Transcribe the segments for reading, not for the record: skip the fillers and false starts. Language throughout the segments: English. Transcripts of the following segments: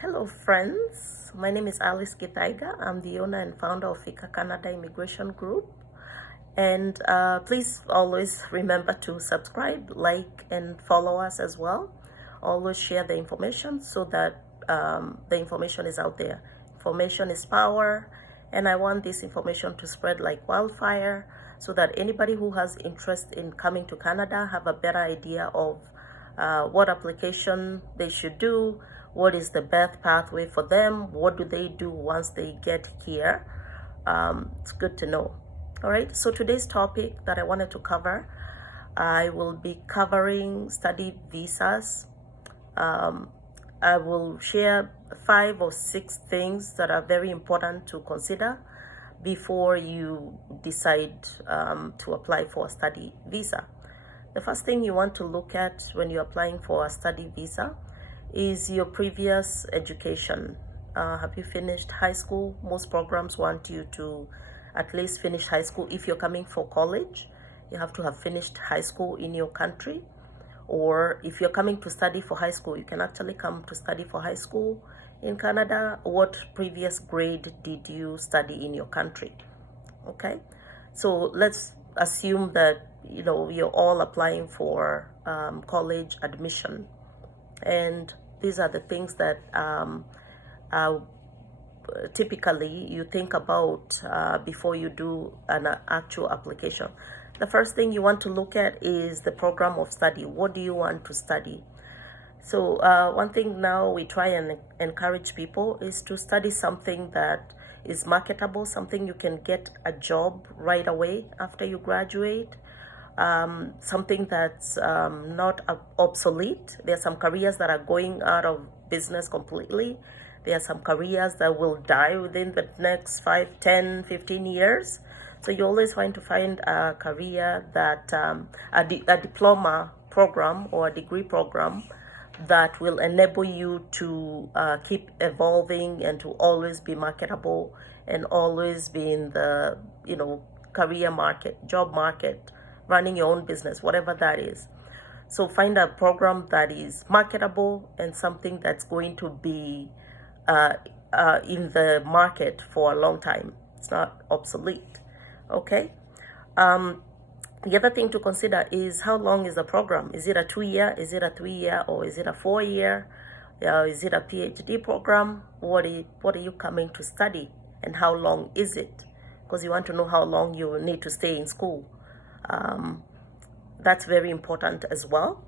Hello friends, my name is Alice Githaiga. I'm the owner and founder of Fika Canada Immigration Group. And please always remember to subscribe, like, and follow us as well. Always share the information so that the information is out there. Information is power, and I want this information to spread like wildfire so that anybody who has interest in coming to Canada have a better idea of what application they should do, what is the best pathway for them, what do they do once they get here. It's good to know. All right, so today's topic that I wanted to cover, I will be covering study visas. I will share 5 or 6 things that are very important to consider before you decide to apply for a study visa. The first thing you want to look at when you're applying for a study visa is your previous education. Have you finished high school? Most programs want you to at least finish high school. If you're coming for college, you have to have finished high school in your country. Or if you're coming to study for high school, you can actually come to study for high school in Canada. What previous grade did you study in your country? Okay, so let's assume that you're all applying for college admission, and these are the things that typically you think about before you do an actual application. The first thing you want to look at is the program of study. What do you want to study? So one thing now we try and encourage people is to study something that is marketable, something you can get a job right away after you graduate, something that's not obsolete. There are some careers that are going out of business completely. There are some careers that will die within the next 5, 10, 15 years. So you always want to find a career that, a diploma program or a degree program that will enable you to keep evolving and to always be marketable and always be in the career market, job market, running your own business, whatever that is. So find a program that is marketable and something that's going to be in the market for a long time. It's not obsolete. Okay. The other thing to consider is how long is the program? Is it a 2-year? Is it a 3-year? Or is it a 4-year? Is it a PhD program? What are you coming to study? And how long is it? Because you want to know how long you will need to stay in school. That's very important as well.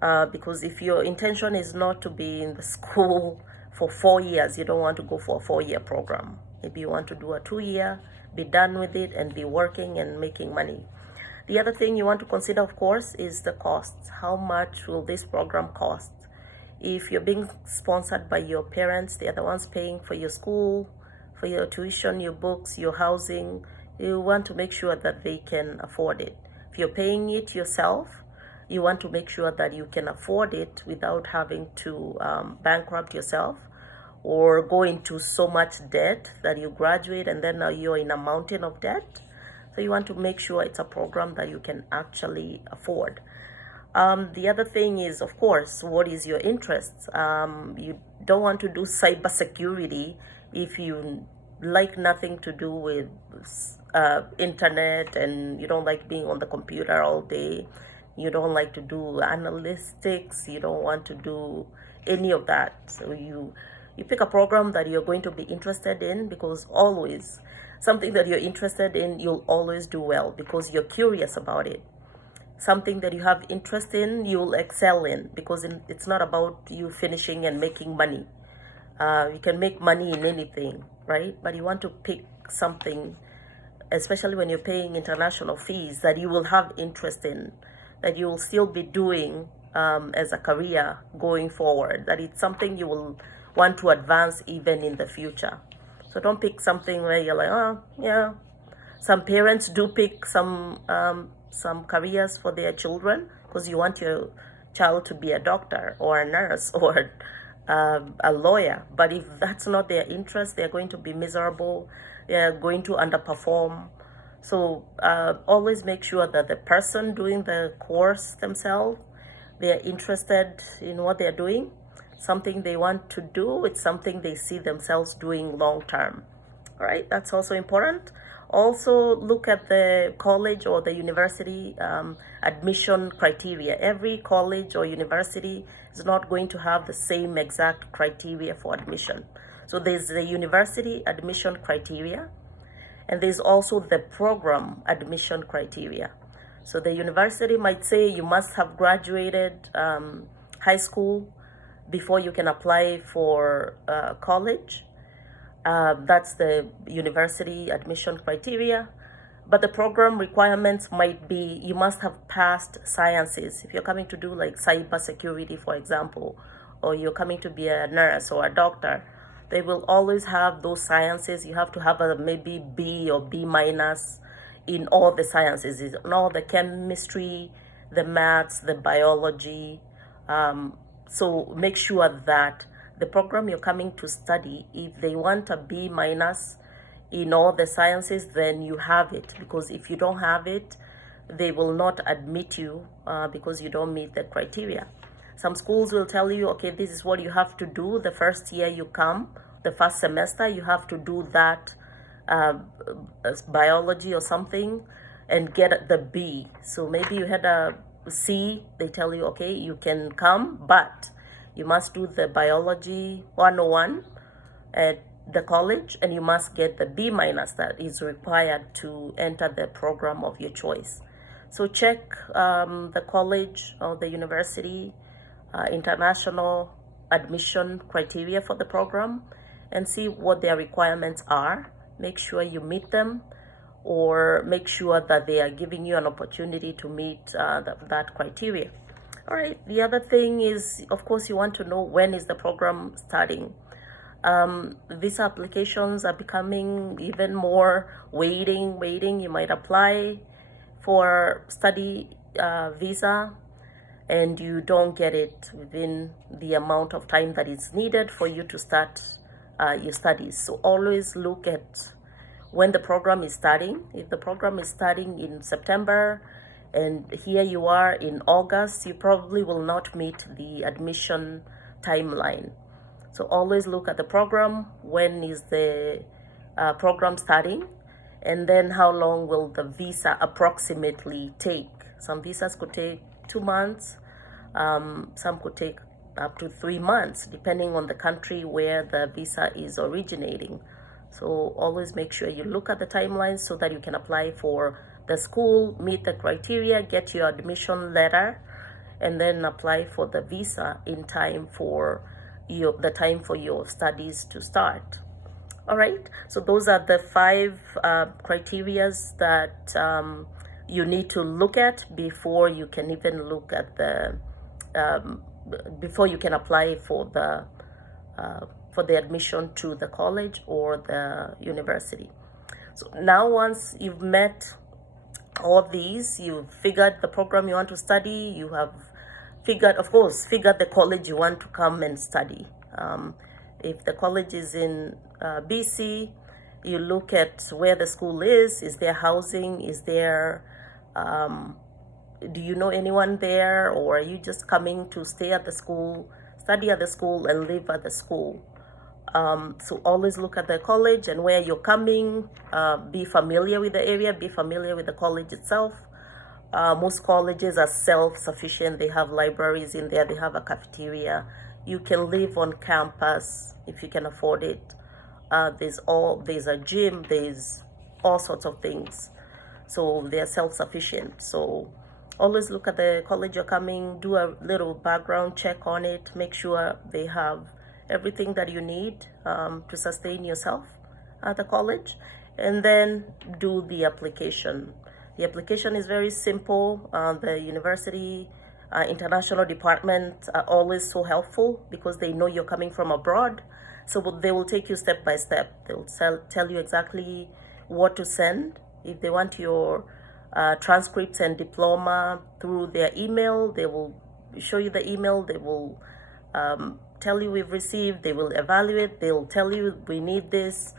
Because if your intention is not to be in the school for 4 years, you don't want to go for a 4-year program. Maybe you want to do a 2-year, be done with it, and be working and making money. The other thing you want to consider, of course, is the costs. How much will this program cost? If you're being sponsored by your parents, they are the ones paying for your school, for your tuition, your books, your housing, you want to make sure that they can afford it. If you're paying it yourself, you want to make sure that you can afford it without having to bankrupt yourself or go into so much debt that you graduate and then now you're in a mountain of debt. So you want to make sure it's a program that you can actually afford. The other thing is, of course, what is your interest? You don't want to do cybersecurity if you like nothing to do with internet and you don't like being on the computer all day. You don't like to do analytics. You don't want to do any of that. So you pick a program that you're going to be interested in, because always something that you're interested in, you'll always do well because you're curious about it. Something that you have interest in, you'll excel in, because it's not about you finishing and making money. You can make money in anything, right? But you want to pick something, especially when you're paying international fees, that you will have interest in, that you will still be doing as a career going forward, that it's something you will want to advance even in the future. So don't pick something where you're like, oh, yeah. Some parents do pick some careers for their children because you want your child to be a doctor or a nurse or a lawyer. But if that's not their interest, they're going to be miserable. They're going to underperform. So always make sure that the person doing the course themselves, they're interested in what they're doing. something they want to do. It's something they see themselves doing long term. All right, that's also important. Also, look at the college or the university admission criteria. Every college or university is not going to have the same exact criteria for admission. So there's the university admission criteria, and there's also the program admission criteria. So the university might say you must have graduated high school before you can apply for college. That's the university admission criteria. But the program requirements might be you must have passed sciences. If you're coming to do like cyber security, for example, or you're coming to be a nurse or a doctor, they will always have those sciences. You have to have a maybe B or B minus in all the sciences, in all the chemistry, the maths, the biology. So make sure that the program you're coming to study, if they want a B minus in all the sciences, then you have it. Because if you don't have it, they will not admit you because you don't meet the criteria. Some schools will tell you, okay, this is what you have to do the first year you come, the first semester, you have to do that biology or something and get the B. So maybe you had a C, they tell you, okay, you can come, but you must do the biology 101 at the college, and you must get the B minus that is required to enter the program of your choice. So check the college or the university international admission criteria for the program and see what their requirements are. Make sure you meet them, or make sure that they are giving you an opportunity to meet that criteria. All right, the other thing is, of course, you want to know when is the program starting. Visa applications are becoming even more waiting. You might apply for study visa and you don't get it within the amount of time that is needed for you to start your studies. So always look at when the program is starting. If the program is starting in September and here you are in August, you probably will not meet the admission timeline. So always look at the program, when is the program starting, and then how long will the visa approximately take. Some visas could take 2 months, some could take up to 3 months, depending on the country where the visa is originating. So always make sure you look at the timelines so that you can apply for the school, meet the criteria, get your admission letter, and then apply for the visa in time for the time for your studies to start. All right, so those are the 5 criterias that you need to look at before you can even look at the before you can apply for the admission to the college or the university. So now once you've met all these, you've figured the program you want to study, you have figured the college you want to come and study. If the college is in BC, you look at where the school is there housing, is there do you know anyone there, or are you just coming to stay at the school, study at the school, and live at the school? So always look at the college and where you're coming. Be familiar with the area, be familiar with the college itself. Most colleges are self-sufficient. They have libraries in there, they have a cafeteria. You can live on campus if you can afford it. There's a gym, there's all sorts of things. So they're self-sufficient. So always look at the college you're coming, do a little background check on it, make sure they have everything that you need to sustain yourself at the college, and then do the application. The application is very simple. The university international department are always so helpful because they know you're coming from abroad. So they will take you step by step. They'll tell you exactly what to send. If they want your transcripts and diploma through their email, they will show you the email. They will tell you we've received. They will evaluate. They'll tell you we need this,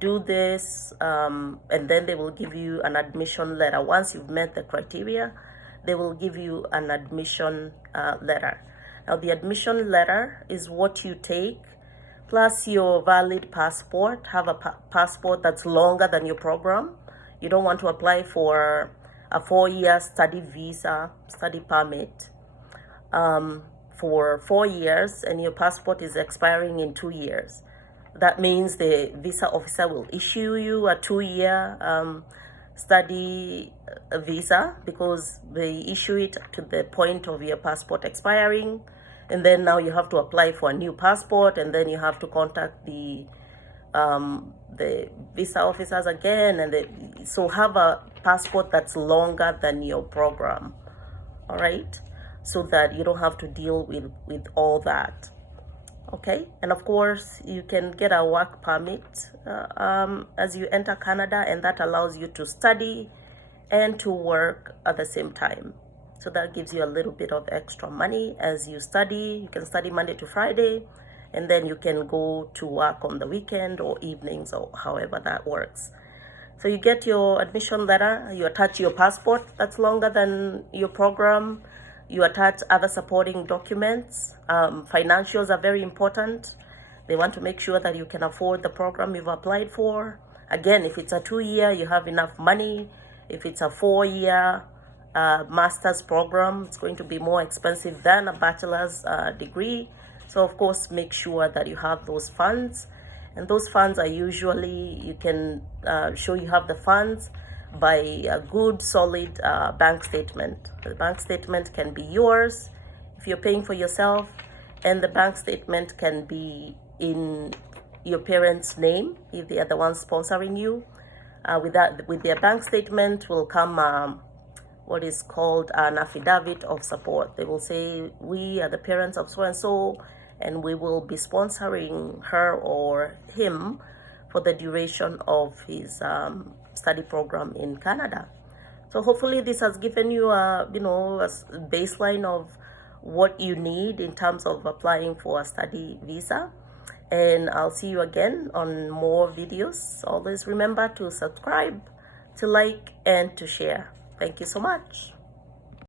do this, and then they will give you an admission letter. Once you've met the criteria, they will give you an admission letter. Now, the admission letter is what you take plus your valid passport. Have a passport that's longer than your program. You don't want to apply for a 4-year study visa, study permit for 4 years, and your passport is expiring in 2 years. That means the visa officer will issue you a 2-year study visa, because they issue it to the point of your passport expiring, and then now you have to apply for a new passport, and then you have to contact the visa officers again, and so have a passport that's longer than your program, all right, so that you don't have to deal with all that. Okay, and of course you can get a work permit as you enter Canada, and that allows you to study and to work at the same time. So that gives you a little bit of extra money as you study. You can study Monday to Friday, and then you can go to work on the weekend or evenings, or however that works. So you get your admission letter, you attach your passport that's longer than your program, you attach other supporting documents. Financials are very important. They want to make sure that you can afford the program you've applied for. Again, if it's a 2-year, you have enough money. If it's a 4-year master's program, it's going to be more expensive than a bachelor's degree. So of course, make sure that you have those funds. And those funds are usually, you can show you have the funds by a good solid bank statement. The bank statement can be yours if you're paying for yourself, and the bank statement can be in your parents' name if they are the ones sponsoring you. With their bank statement will come what is called an affidavit of support. They will say, we are the parents of so and so, and we will be sponsoring her or him for the duration of his study program in Canada. So hopefully this has given you a baseline of what you need in terms of applying for a study visa. And I'll see you again on more videos. Always remember to subscribe, to like, and to share. Thank you so much.